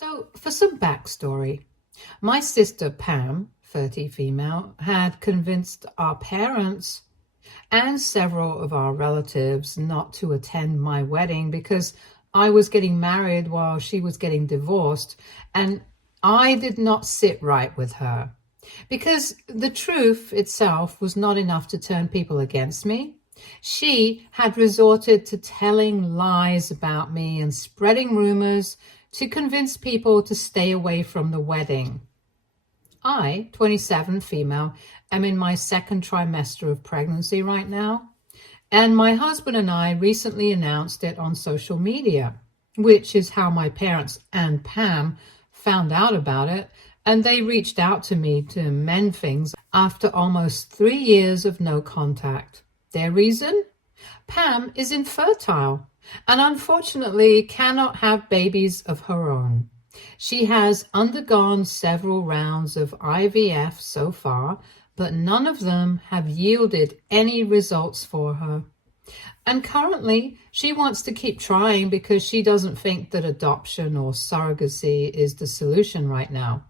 So, for some backstory, my sister Pam, 30 female, had convinced our parents and several of our relatives not to attend my wedding because I was getting married while she was getting divorced, and I did not sit right with her. Because the truth itself was not enough to turn people against me. She had resorted to telling lies about me and spreading rumors to convince people to stay away from the wedding. I, 27 female, am in my second trimester of pregnancy right now, and my husband and I recently announced it on social media, which is how my parents and Pam found out about it, and they reached out to me to mend things after almost 3 years of no contact. Their reason? Pam is infertile and unfortunately cannot have babies of her own. She has undergone several rounds of IVF so far, but none of them have yielded any results for her. And currently, she wants to keep trying because she doesn't think that adoption or surrogacy is the solution right now.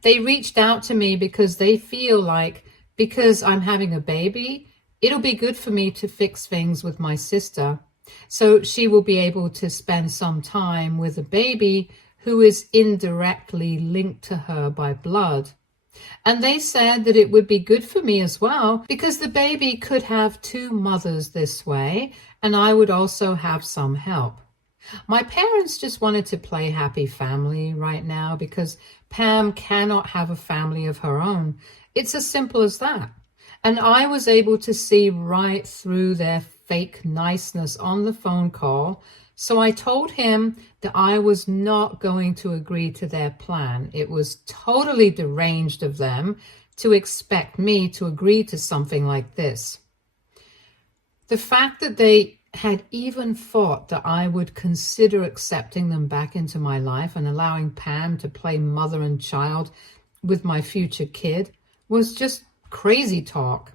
They reached out to me because they feel like because I'm having a baby, it'll be good for me to fix things with my sister. So she will be able to spend some time with a baby who is indirectly linked to her by blood. And they said that it would be good for me as well because the baby could have 2 mothers this way, and I would also have some help. My parents just wanted to play happy family right now because Pam cannot have a family of her own. It's as simple as that. And I was able to see right through their fake niceness on the phone call. So I told him that I was not going to agree to their plan. It was totally deranged of them to expect me to agree to something like this. The fact that they had even thought that I would consider accepting them back into my life and allowing Pam to play mother and child with my future kid was just crazy talk.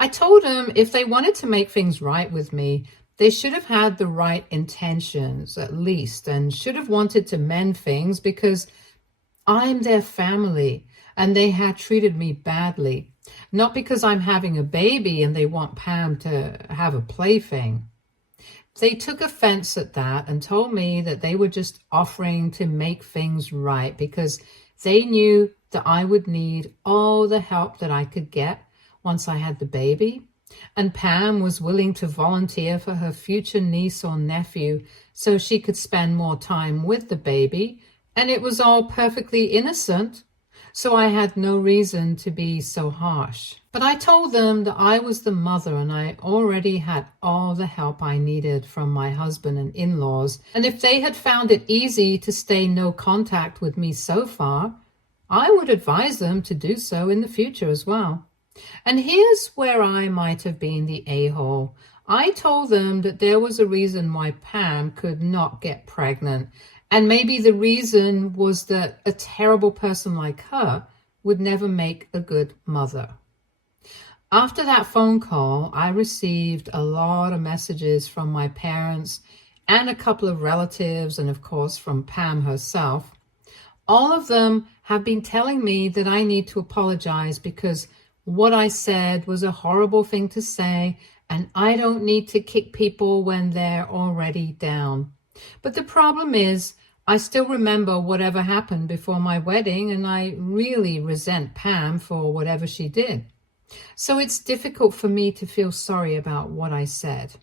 I told them if they wanted to make things right with me, they should have had the right intentions at least and should have wanted to mend things because I'm their family and they had treated me badly. Not because I'm having a baby and they want Pam to have a plaything. They took offense at that and told me that they were just offering to make things right because they knew that I would need all the help that I could get once I had the baby. And Pam was willing to volunteer for her future niece or nephew so she could spend more time with the baby. And it was all perfectly innocent. So I had no reason to be so harsh. But I told them that I was the mother and I already had all the help I needed from my husband and in-laws. And if they had found it easy to stay no contact with me so far, I would advise them to do so in the future as well. And here's where I might have been the a-hole. I told them that there was a reason why Pam could not get pregnant. And maybe the reason was that a terrible person like her would never make a good mother. After that phone call, I received a lot of messages from my parents and a couple of relatives, and of course from Pam herself. All of them have been telling me that I need to apologize because what I said was a horrible thing to say, and I don't need to kick people when they're already down. But the problem is, I still remember whatever happened before my wedding, and I really resent Pam for whatever she did. So it's difficult for me to feel sorry about what I said.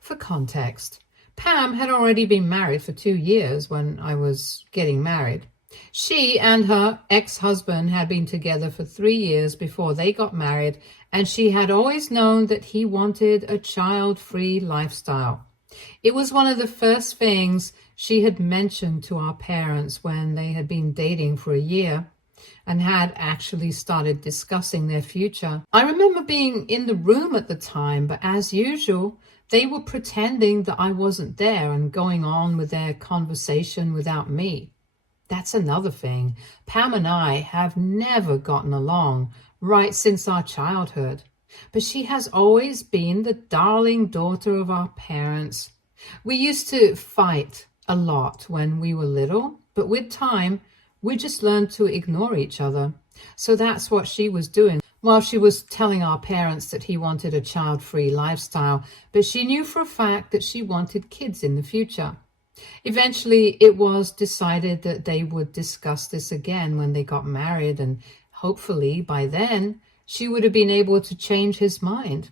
For context, Pam had already been married for 2 years when I was getting married. She and her ex-husband had been together for 3 years before they got married, and she had always known that he wanted a child-free lifestyle. It was one of the first things she had mentioned to our parents when they had been dating for a year and had actually started discussing their future. I remember being in the room at the time, but as usual, they were pretending that I wasn't there and going on with their conversation without me. That's another thing. Pam and I have never gotten along right since our childhood. But she has always been the darling daughter of our parents. We used to fight a lot when we were little, But with time, we just learned to ignore each other. So that's what she was doing. While she was telling our parents that he wanted a child-free lifestyle, but she knew for a fact that she wanted kids in the future. Eventually, it was decided that they would discuss this again when they got married, and hopefully by then, she would have been able to change his mind.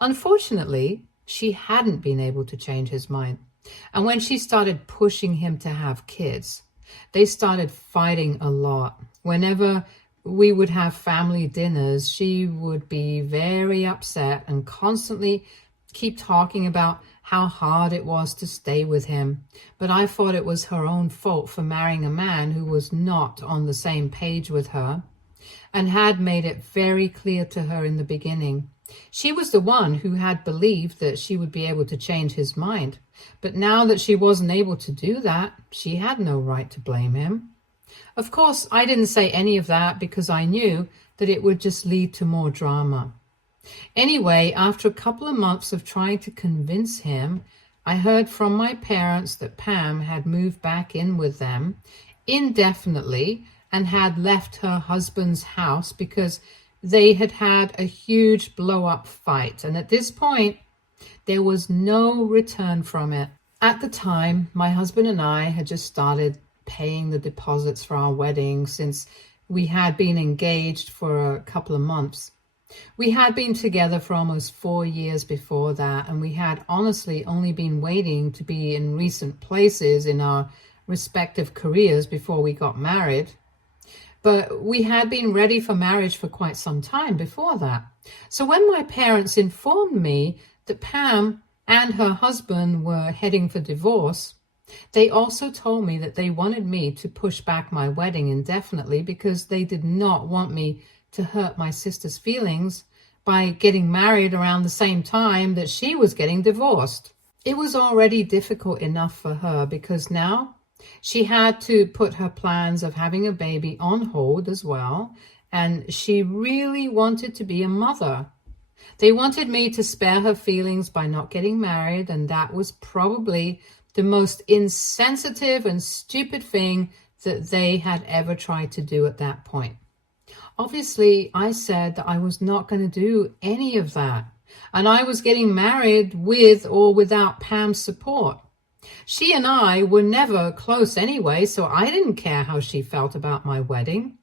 Unfortunately, she hadn't been able to change his mind. And when she started pushing him to have kids, they started fighting a lot. Whenever we would have family dinners, she would be very upset and constantly keep talking about how hard it was to stay with him. But I thought it was her own fault for marrying a man who was not on the same page with her and had made it very clear to her in the beginning. She was the one who had believed that she would be able to change his mind. But now that she wasn't able to do that, she had no right to blame him. Of course, I didn't say any of that because I knew that it would just lead to more drama. Anyway, after a couple of months of trying to convince him, I heard from my parents that Pam had moved back in with them indefinitely and had left her husband's house because they had had a huge blow-up fight. And at this point, there was no return from it. At the time, my husband and I had just started paying the deposits for our wedding since we had been engaged for a couple of months. We had been together for almost 4 years before that, and we had honestly only been waiting to be in recent places in our respective careers before we got married. But we had been ready for marriage for quite some time before that. So when my parents informed me that Pam and her husband were heading for divorce, they also told me that they wanted me to push back my wedding indefinitely because they did not want me to hurt my sister's feelings by getting married around the same time that she was getting divorced. It was already difficult enough for her because now she had to put her plans of having a baby on hold as well, and she really wanted to be a mother. They wanted me to spare her feelings by not getting married, and that was probably the most insensitive and stupid thing that they had ever tried to do at that point. Obviously, I said that I was not going to do any of that, and I was getting married with or without Pam's support. She and I were never close anyway, so I didn't care how she felt about my wedding.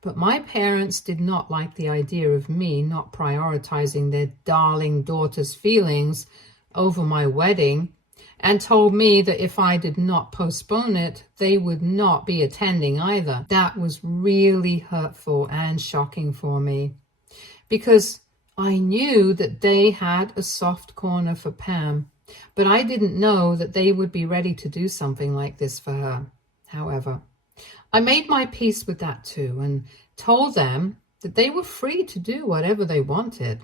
But my parents did not like the idea of me not prioritizing their darling daughter's feelings over my wedding, and told me that if I did not postpone it, they would not be attending either. That was really hurtful and shocking for me, because I knew that they had a soft corner for Pam, but I didn't know that they would be ready to do something like this for her. However, I made my peace with that too and told them that they were free to do whatever they wanted.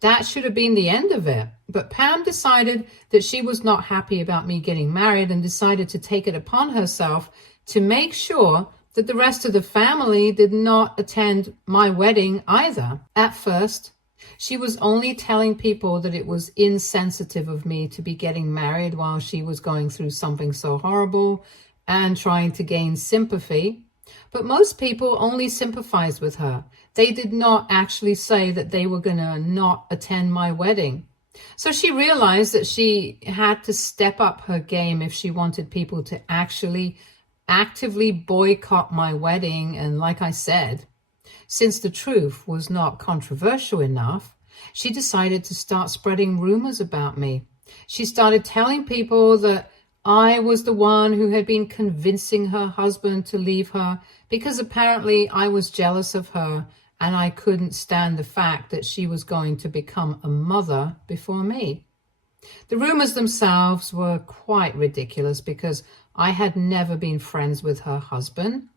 That should have been the end of it. But Pam decided that she was not happy about me getting married and decided to take it upon herself to make sure that the rest of the family did not attend my wedding either. At first, she was only telling people that it was insensitive of me to be getting married while she was going through something so horrible and trying to gain sympathy. But most people only sympathized with her. They did not actually say that they were going to not attend my wedding. So she realized that she had to step up her game if she wanted people to actually actively boycott my wedding. And like I said, since the truth was not controversial enough, she decided to start spreading rumors about me. She started telling people that I was the one who had been convincing her husband to leave her because apparently I was jealous of her and I couldn't stand the fact that she was going to become a mother before me. The rumors themselves were quite ridiculous because I had never been friends with her husband.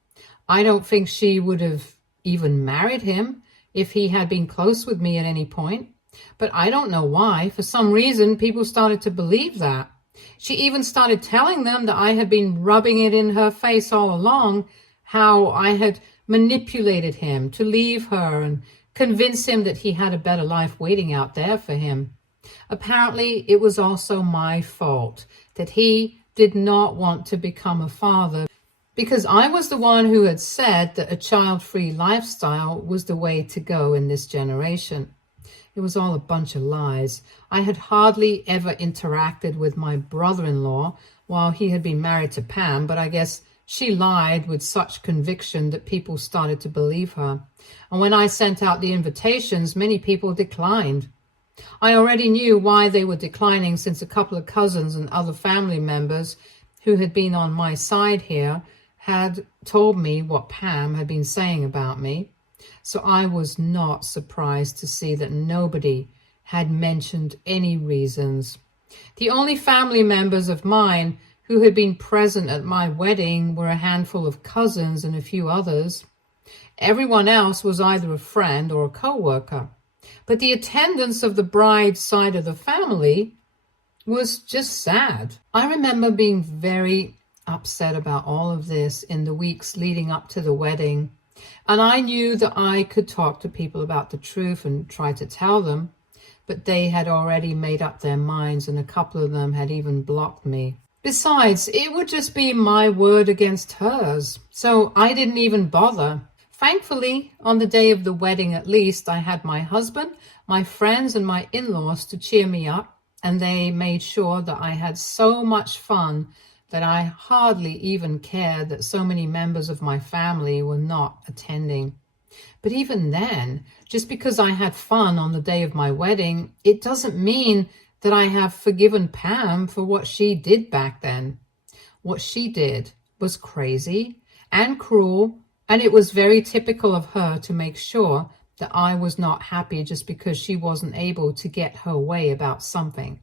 I don't think she would have even married him if he had been close with me at any point. But I don't know why. For some reason, people started to believe that. She even started telling them that I had been rubbing it in her face all along, how I had manipulated him to leave her and convince him that he had a better life waiting out there for him. Apparently, it was also my fault that he did not want to become a father because I was the one who had said that a child-free lifestyle was the way to go in this generation. It was all a bunch of lies. I had hardly ever interacted with my brother-in-law while he had been married to Pam, but I guess she lied with such conviction that people started to believe her. And when I sent out the invitations, many people declined. I already knew why they were declining, since a couple of cousins and other family members who had been on my side here had told me what Pam had been saying about me. So I was not surprised to see that nobody had mentioned any reasons. The only family members of mine who had been present at my wedding were a handful of cousins and a few others. Everyone else was either a friend or a co-worker. But the attendance of the bride's side of the family was just sad. I remember being very upset about all of this in the weeks leading up to the wedding. And I knew that I could talk to people about the truth and try to tell them, but they had already made up their minds, and a couple of them had even blocked me. Besides, it would just be my word against hers, so I didn't even bother. Thankfully, on the day of the wedding at least, I had my husband, my friends, and my in-laws to cheer me up, and they made sure that I had so much fun that I hardly even cared that so many members of my family were not attending. But even then, just because I had fun on the day of my wedding, it doesn't mean that I have forgiven Pam for what she did back then. What she did was crazy and cruel, and it was very typical of her to make sure that I was not happy just because she wasn't able to get her way about something.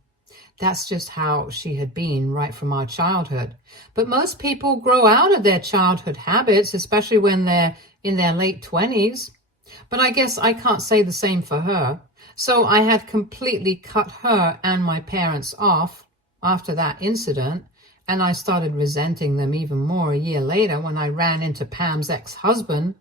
That's just how she had been right from our childhood. But most people grow out of their childhood habits, especially when they're in their late 20s. But I guess I can't say the same for her. So I had completely cut her and my parents off after that incident, and I started resenting them even more a year later when I ran into Pam's ex-husband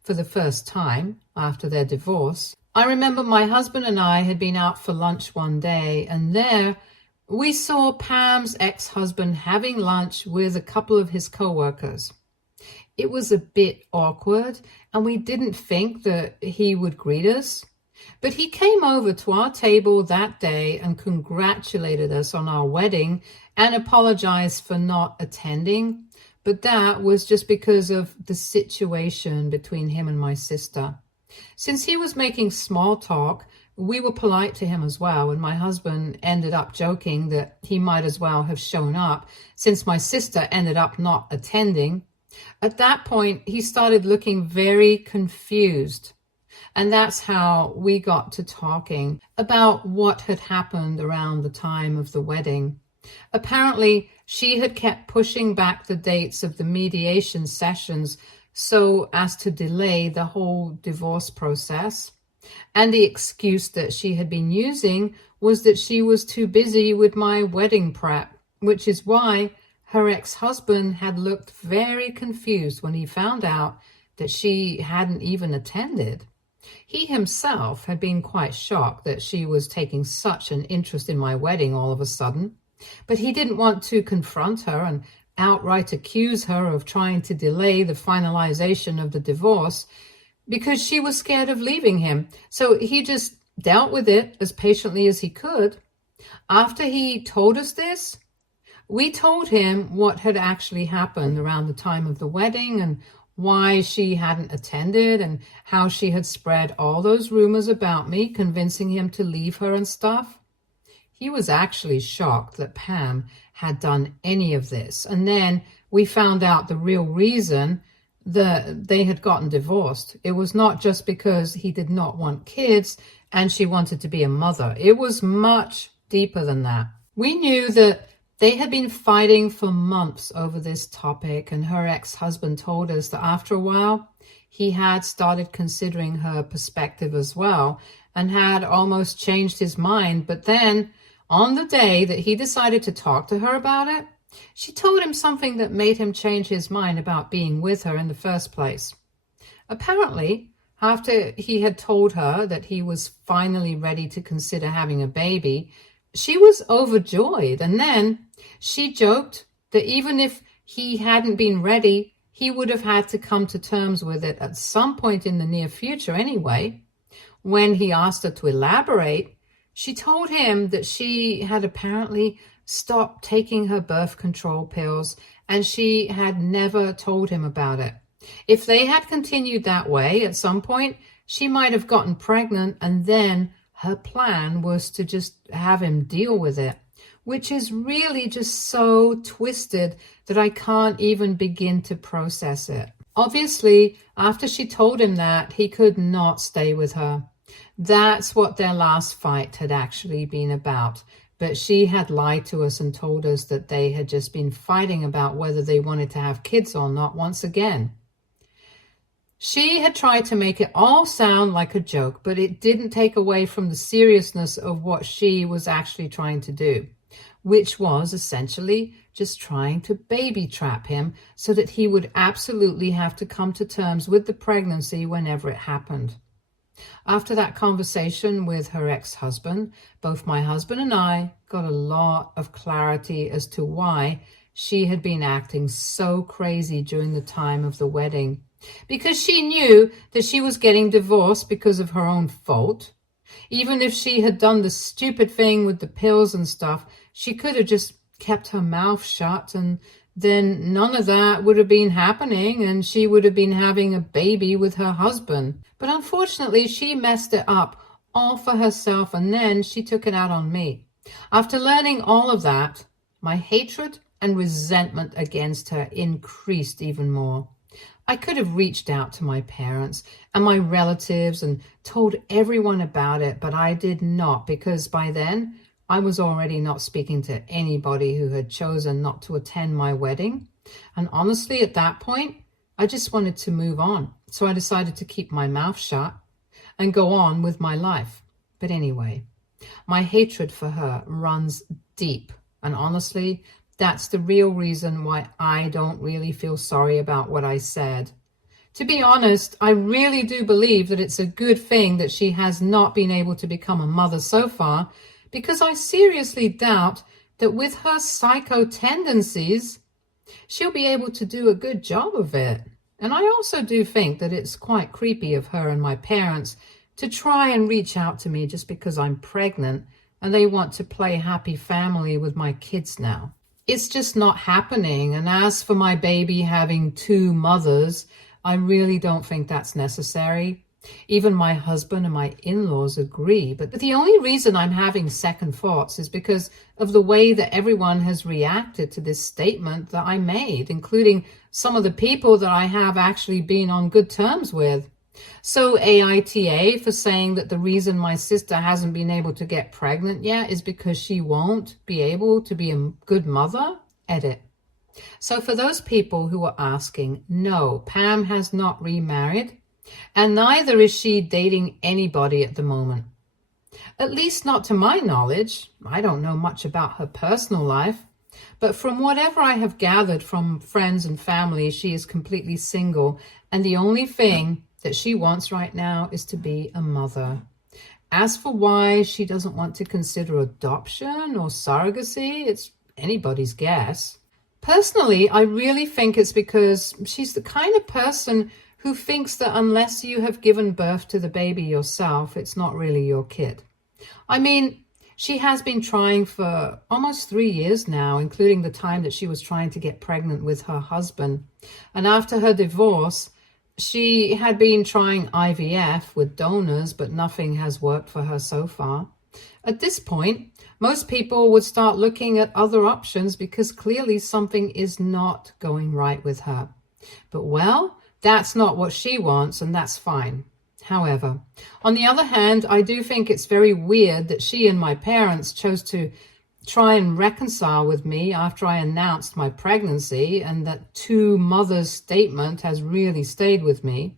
for the first time after their divorce. I remember my husband and I had been out for lunch one day, and there we saw Pam's ex-husband having lunch with a couple of his co-workers. It was a bit awkward, and we didn't think that he would greet us. But he came over to our table that day and congratulated us on our wedding and apologized for not attending. But that was just because of the situation between him and my sister. Since he was making small talk, we were polite to him as well, and my husband ended up joking that he might as well have shown up since my sister ended up not attending. At that point, he started looking very confused, and that's how we got to talking about what had happened around the time of the wedding. Apparently, she had kept pushing back the dates of the mediation sessions so as to delay the whole divorce process. And the excuse that she had been using was that she was too busy with my wedding prep, which is why her ex-husband had looked very confused when he found out that she hadn't even attended. He himself had been quite shocked that she was taking such an interest in my wedding all of a sudden, but he didn't want to confront her and outright accuse her of trying to delay the finalization of the divorce because she was scared of leaving him. So he just dealt with it as patiently as he could. After he told us this, we told him what had actually happened around the time of the wedding and why she hadn't attended and how she had spread all those rumors about me, convincing him to leave her and stuff. He was actually shocked that Pam had done any of this. And then we found out the real reason that they had gotten divorced. It was not just because he did not want kids and she wanted to be a mother. It was much deeper than that. We knew that they had been fighting for months over this topic, and her ex-husband told us that after a while, he had started considering her perspective as well and had almost changed his mind. But then, on the day that he decided to talk to her about it, she told him something that made him change his mind about being with her in the first place. Apparently, after he had told her that he was finally ready to consider having a baby, she was overjoyed, and then she joked that even if he hadn't been ready, he would have had to come to terms with it at some point in the near future anyway. When he asked her to elaborate, she told him that she had apparently stopped taking her birth control pills and she had never told him about it. If they had continued that way, at some point, she might have gotten pregnant, and then her plan was to just have him deal with it, which is really just so twisted that I can't even begin to process it. Obviously, after she told him that, he could not stay with her. That's what their last fight had actually been about. But she had lied to us and told us that they had just been fighting about whether they wanted to have kids or not once again. She had tried to make it all sound like a joke, but it didn't take away from the seriousness of what she was actually trying to do, which was essentially just trying to baby trap him so that he would absolutely have to come to terms with the pregnancy whenever it happened. After that conversation with her ex-husband, both my husband and I got a lot of clarity as to why she had been acting so crazy during the time of the wedding. Because she knew that she was getting divorced because of her own fault. Even if she had done the stupid thing with the pills and stuff, she could have just kept her mouth shut, and then none of that would have been happening, and she would have been having a baby with her husband. But unfortunately, she messed it up all for herself, and then she took it out on me. After learning all of that, my hatred and resentment against her increased even more. I could have reached out to my parents and my relatives and told everyone about it, but I did not, because by then I was already not speaking to anybody who had chosen not to attend my wedding. And honestly, at that point, I just wanted to move on. So I decided to keep my mouth shut and go on with my life. But anyway, my hatred for her runs deep. And honestly, that's the real reason why I don't really feel sorry about what I said. To be honest, I really do believe that it's a good thing that she has not been able to become a mother so far, because I seriously doubt that with her psycho tendencies, she'll be able to do a good job of it. And I also do think that it's quite creepy of her and my parents to try and reach out to me just because I'm pregnant and they want to play happy family with my kids now. It's just not happening. And as for my baby having two mothers, I really don't think that's necessary. Even my husband and my in-laws agree. But the only reason I'm having second thoughts is because of the way that everyone has reacted to this statement that I made, including some of the people that I have actually been on good terms with. So AITA for saying that the reason my sister hasn't been able to get pregnant yet is because she won't be able to be a good mother. Edit. So for those people who are asking, no, Pam has not remarried, and neither is she dating anybody at the moment. At least not to my knowledge. I don't know much about her personal life, but from whatever I have gathered from friends and family, she is completely single, and the only thing that she wants right now is to be a mother. As for why she doesn't want to consider adoption or surrogacy, it's anybody's guess. Personally, I really think it's because she's the kind of person who thinks that unless you have given birth to the baby yourself, it's not really your kid. I mean, she has been trying for almost 3 years now, including the time that she was trying to get pregnant with her husband. And after her divorce, she had been trying IVF with donors, but nothing has worked for her so far. At this point, most people would start looking at other options because clearly something is not going right with her. But well, that's not what she wants, and that's fine. However, on the other hand, I do think it's very weird that she and my parents chose to try and reconcile with me after I announced my pregnancy, and that two mothers statement has really stayed with me.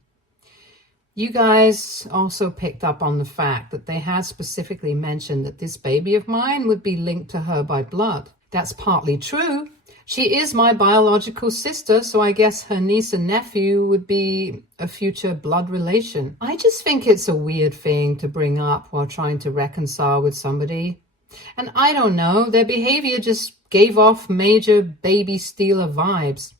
You guys also picked up on the fact that they had specifically mentioned that this baby of mine would be linked to her by blood. That's partly true. She is my biological sister, so I guess her niece and nephew would be a future blood relation. I just think it's a weird thing to bring up while trying to reconcile with somebody. And I don't know, their behavior just gave off major baby stealer vibes.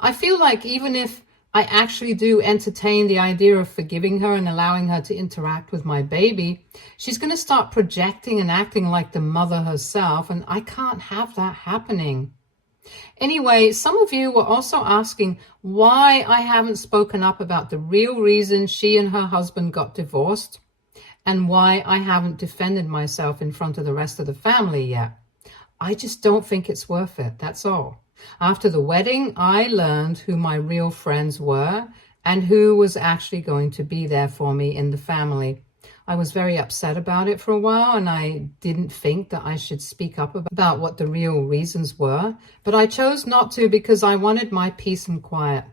I feel like even if I actually do entertain the idea of forgiving her and allowing her to interact with my baby, she's going to start projecting and acting like the mother herself, and I can't have that happening. Anyway, some of you were also asking why I haven't spoken up about the real reason she and her husband got divorced, and why I haven't defended myself in front of the rest of the family yet. I just don't think it's worth it, that's all. After the wedding, I learned who my real friends were and who was actually going to be there for me in the family. I was very upset about it for a while, and I didn't think that I should speak up about what the real reasons were, but I chose not to because I wanted my peace and quiet.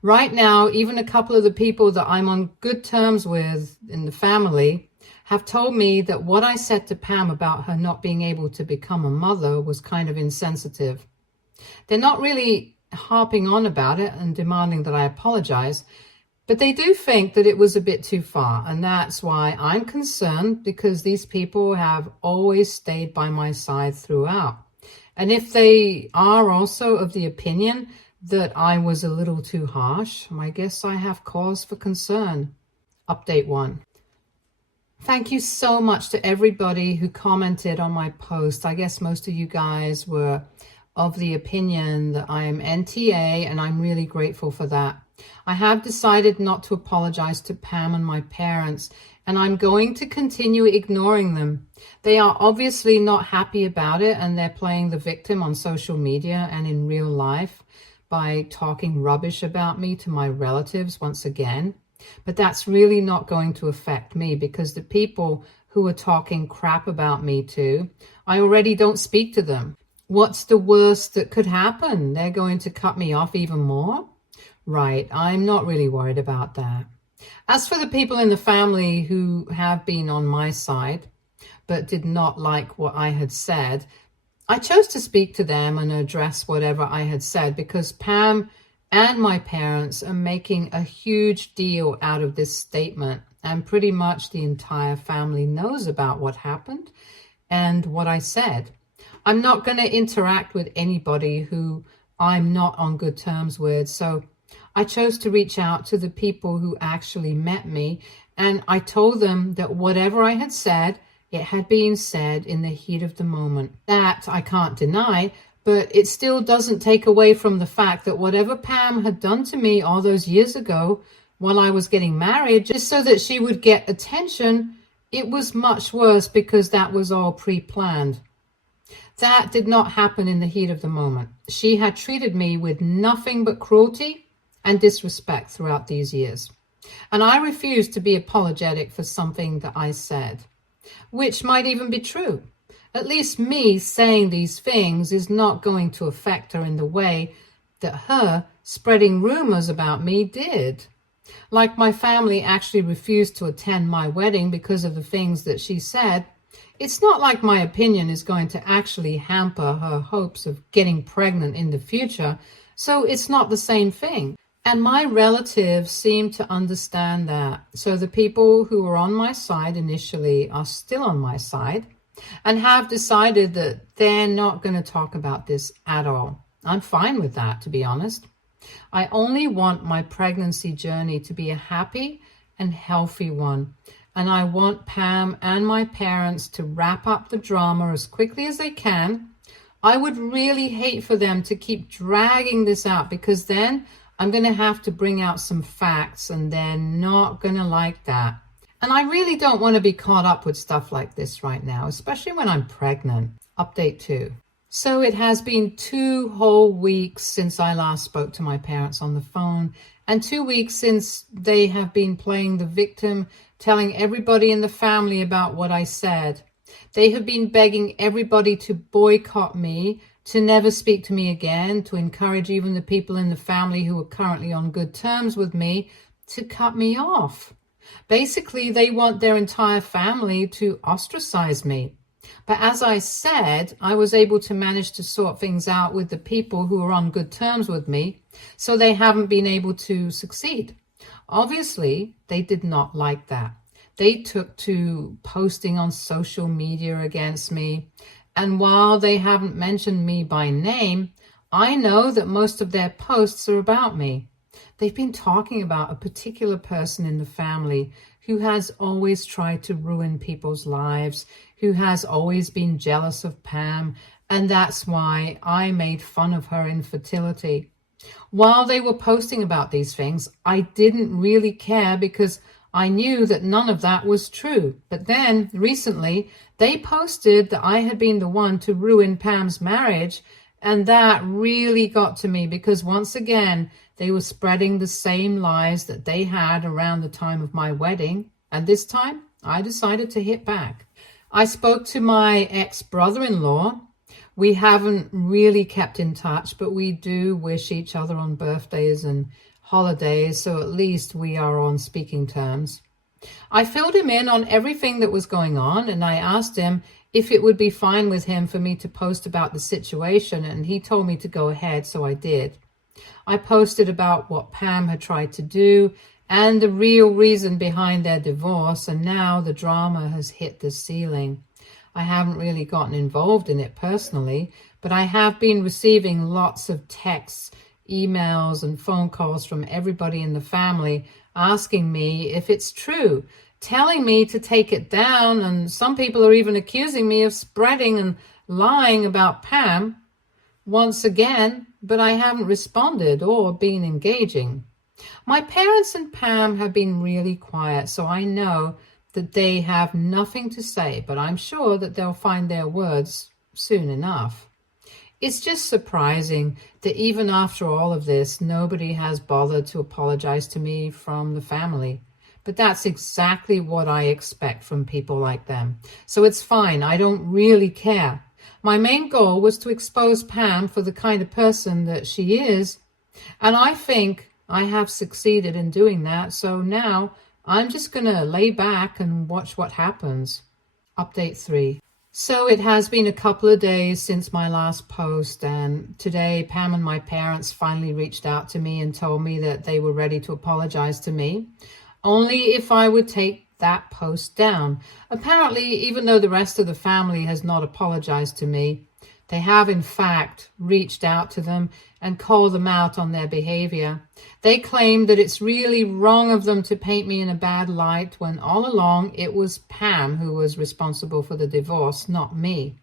Right now, even a couple of the people that I'm on good terms with in the family have told me that what I said to Pam about her not being able to become a mother was kind of insensitive. They're not really harping on about it and demanding that I apologize, but they do think that it was a bit too far, and that's why I'm concerned, because these people have always stayed by my side throughout. And if they are also of the opinion that I was a little too harsh, I guess I have cause for concern. Update 1. Thank you so much to everybody who commented on my post. I guess most of you guys were of the opinion that I am NTA, and I'm really grateful for that. I have decided not to apologize to Pam and my parents, and I'm going to continue ignoring them. They are obviously not happy about it, and they're playing the victim on social media and in real life by talking rubbish about me to my relatives once again. But that's really not going to affect me, because the people who are talking crap about me too, I already don't speak to them. What's the worst that could happen? They're going to cut me off even more? Right, I'm not really worried about that. As for the people in the family who have been on my side but did not like what I had said, I chose to speak to them and address whatever I had said because Pam and my parents are making a huge deal out of this statement, and pretty much the entire family knows about what happened and what I said. I'm not going to interact with anybody who I'm not on good terms with, so I chose to reach out to the people who actually met me, and I told them that whatever I had said, it had been said in the heat of the moment. That I can't deny, but it still doesn't take away from the fact that whatever Pam had done to me all those years ago while I was getting married, just so that she would get attention, it was much worse because that was all pre-planned. That did not happen in the heat of the moment. She had treated me with nothing but cruelty and disrespect throughout these years. And I refused to be apologetic for something that I said, which might even be true. At least me saying these things is not going to affect her in the way that her spreading rumors about me did. Like my family actually refused to attend my wedding because of the things that she said, it's not like my opinion is going to actually hamper her hopes of getting pregnant in the future, so it's not the same thing. And my relatives seem to understand that. So the people who were on my side initially are still on my side and have decided that they're not going to talk about this at all. I'm fine with that, to be honest. I only want my pregnancy journey to be a happy and healthy one. And I want Pam and my parents to wrap up the drama as quickly as they can. I would really hate for them to keep dragging this out, because then I'm going to have to bring out some facts and they're not going to like that. And I really don't want to be caught up with stuff like this right now, especially when I'm pregnant. Update 2. So it has been 2 whole weeks since I last spoke to my parents on the phone, and 2 weeks since they have been playing the victim, telling everybody in the family about what I said. They have been begging everybody to boycott me, to never speak to me again, to encourage even the people in the family who are currently on good terms with me to cut me off. Basically, they want their entire family to ostracize me. But as I said, I was able to manage to sort things out with the people who are on good terms with me, so they haven't been able to succeed. Obviously, they did not like that. They took to posting on social media against me, And while they haven't mentioned me by name, I know that most of their posts are about me. They've been talking about a particular person in the family who has always tried to ruin people's lives, who has always been jealous of Pam, and that's why I made fun of her infertility. While they were posting about these things, I didn't really care because I knew that none of that was true. But then, recently, they posted that I had been the one to ruin Pam's marriage, and that really got to me because once again, they were spreading the same lies that they had around the time of my wedding. And this time, I decided to hit back. I spoke to my ex-brother-in-law. We haven't really kept in touch, but we do wish each other on birthdays and holidays, so at least we are on speaking terms. I filled him in on everything that was going on, and I asked him if it would be fine with him for me to post about the situation, and he told me to go ahead, so I did. I posted about what Pam had tried to do and the real reason behind their divorce, and now the drama has hit the ceiling. I haven't really gotten involved in it personally, but I have been receiving lots of texts, emails, and phone calls from everybody in the family asking me if it's true, telling me to take it down, and some people are even accusing me of spreading and lying about Pam once again, but I haven't responded or been engaging. My parents and Pam have been really quiet, so I know that they have nothing to say, but I'm sure that they'll find their words soon enough. It's just surprising that even after all of this, nobody has bothered to apologize to me from the family. But that's exactly what I expect from people like them. So it's fine. I don't really care. My main goal was to expose Pam for the kind of person that she is, and I think I have succeeded in doing that. So now I'm just going to lay back and watch what happens. Update 3. So it has been a couple of days since my last post, and today Pam and my parents finally reached out to me and told me that they were ready to apologize to me, only if I would take that post down. Apparently, even though the rest of the family has not apologized to me, they have in fact reached out to them and called them out on their behavior. They claim that it's really wrong of them to paint me in a bad light when all along it was Pam who was responsible for the divorce, not me.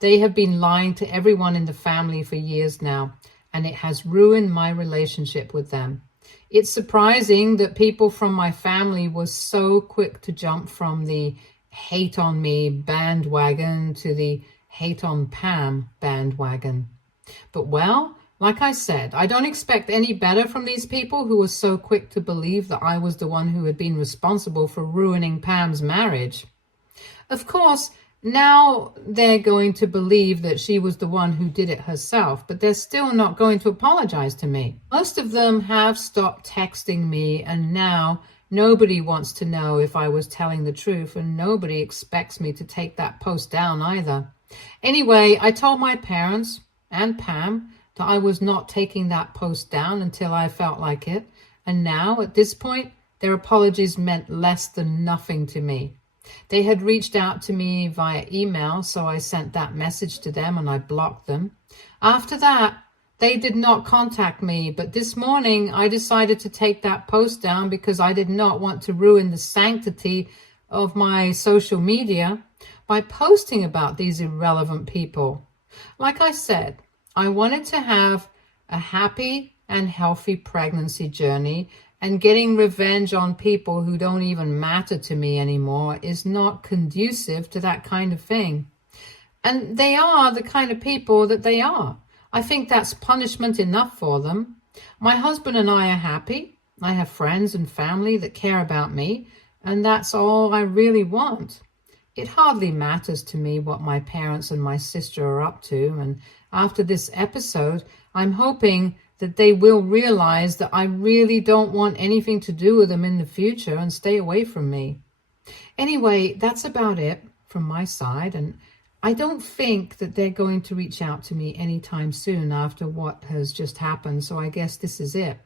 They have been lying to everyone in the family for years now, and it has ruined my relationship with them. It's surprising that people from my family were so quick to jump from the hate on me bandwagon to the hate on Pam bandwagon. But well, like I said, I don't expect any better from these people who were so quick to believe that I was the one who had been responsible for ruining Pam's marriage. Of course, now they're going to believe that she was the one who did it herself, but they're still not going to apologize to me. Most of them have stopped texting me, and now nobody wants to know if I was telling the truth, and nobody expects me to take that post down either. Anyway, I told my parents and Pam that I was not taking that post down until I felt like it, and now, at this point, their apologies meant less than nothing to me. They had reached out to me via email, so I sent that message to them and I blocked them. After that, they did not contact me, but this morning I decided to take that post down because I did not want to ruin the sanctity of my social media by posting about these irrelevant people. Like I said, I wanted to have a happy and healthy pregnancy journey, and getting revenge on people who don't even matter to me anymore is not conducive to that kind of thing. And they are the kind of people that they are. I think that's punishment enough for them. My husband and I are happy. I have friends and family that care about me, and that's all I really want. It hardly matters to me what my parents and my sister are up to, and after this episode, I'm hoping that they will realize that I really don't want anything to do with them in the future and stay away from me. Anyway, that's about it from my side, and I don't think that they're going to reach out to me anytime soon after what has just happened, so I guess this is it.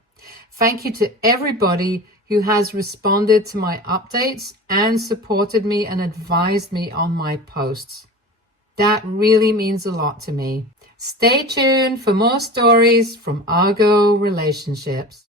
Thank you to everybody who has responded to my updates and supported me and advised me on my posts. That really means a lot to me. Stay tuned for more stories from Argo relationships.